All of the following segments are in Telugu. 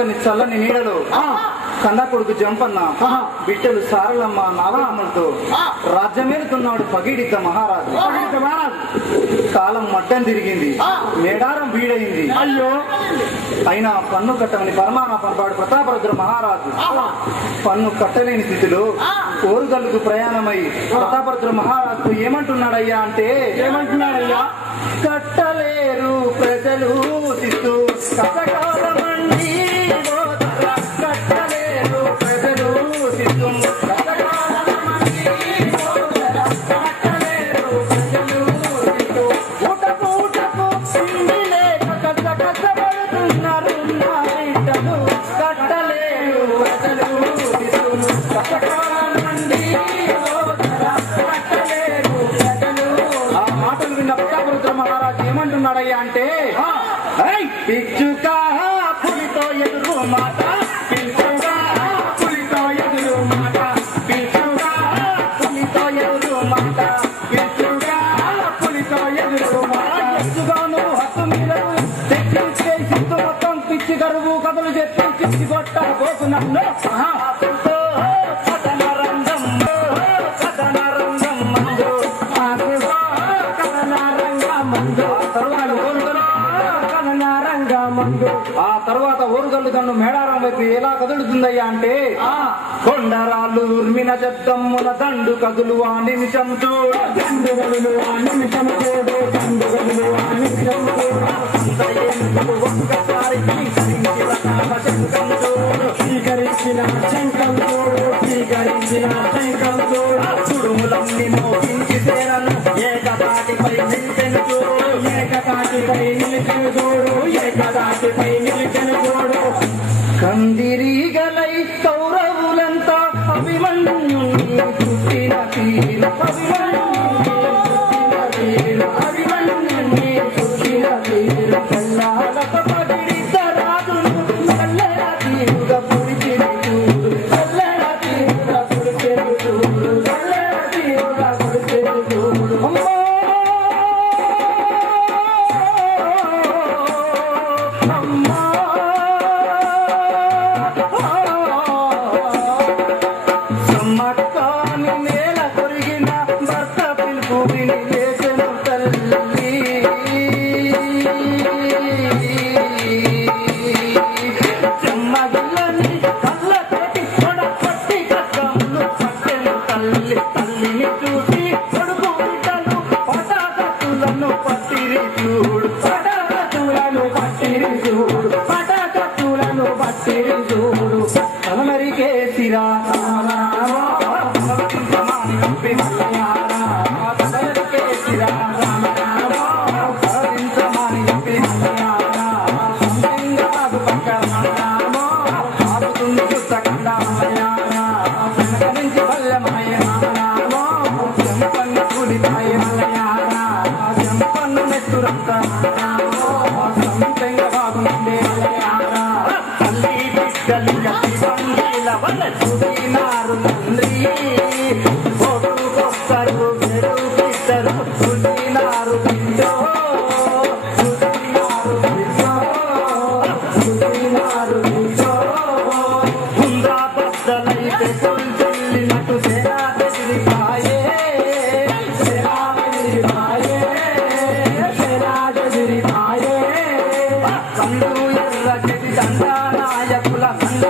చక్కని చల్లని నీడలో. కన్నా కొడుకు జంపన్న. బిడ్డలు సారలమ్మ నాగమ్మలతో. రాజ్యమేలుతున్నాడు పగిడిద్ద మహారాజు. పగిడిత మహారాజు. కాలం మడ్డం తిరిగింది. మేడారం వీడైంది. అయ్యో. అయినా పన్ను కట్టమని పరమాన పనపాడు ప్రతాపరుద్ర మహారాజు. పన్ను కట్టలేని స్థితిలో. ఓరుగల్లుకు ప్రయాణమై ప్రతాపరుద్ర మహారాజు ఏమంటున్నాడయ్యా అంటే ఏమంటున్నాడయ్యా? కట్టలేరు ప్రజలు సిద్ధు. పిచ్చుక పులితో ఎదురు మాట. పిచ్చుక పులితో ఎదురు మాట. పిచ్చుక పులితో ఎదురు మాట. పిచ్చుక పులితో ఎదురు మాట. ఎత్తుగాను హత్తు మీద తెచ్చి సిద్ధు మొత్తం పిచ్చి కరువు కథలు చెప్పి పిచ్చి కొట్ట పోతున్నాను వైపు ఎలా కదులుతుందయ్యా అంటే కొండరాళ్ళు ఉర్మిన దండు కదులు ఆ నిమిషం చూడు దండు కదులు ఆ నిమిషం చూడు. దండు కదులు ఆ నిమిషం చూడు ఒక్కసారి స్వీకరించిన శంఖం చూడు. స్వీకరించిన చుడుములన్నీ కందిరీగలై కౌరవులంతా అభిమన్యుని పుట్టిన తీరు అభిమన్యు కండు Black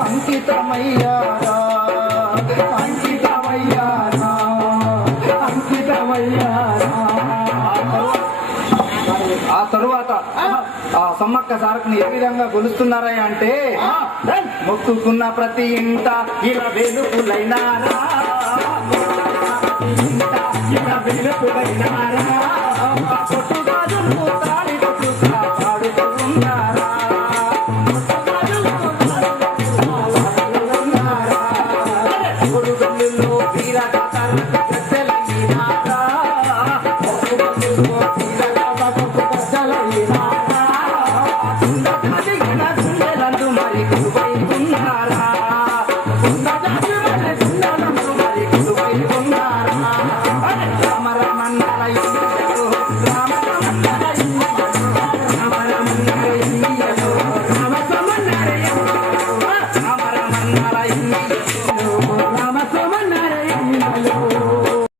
అంకితమయ్యారా ఆ తరువాత ఆ ఏ విధంగా గొలుస్తున్నారా అంటే మొక్కుకున్న ప్రతి ఇంట ఇలా వెలుపులైనారా ఇలా వెలుపులైనారా Rahman mana Rahim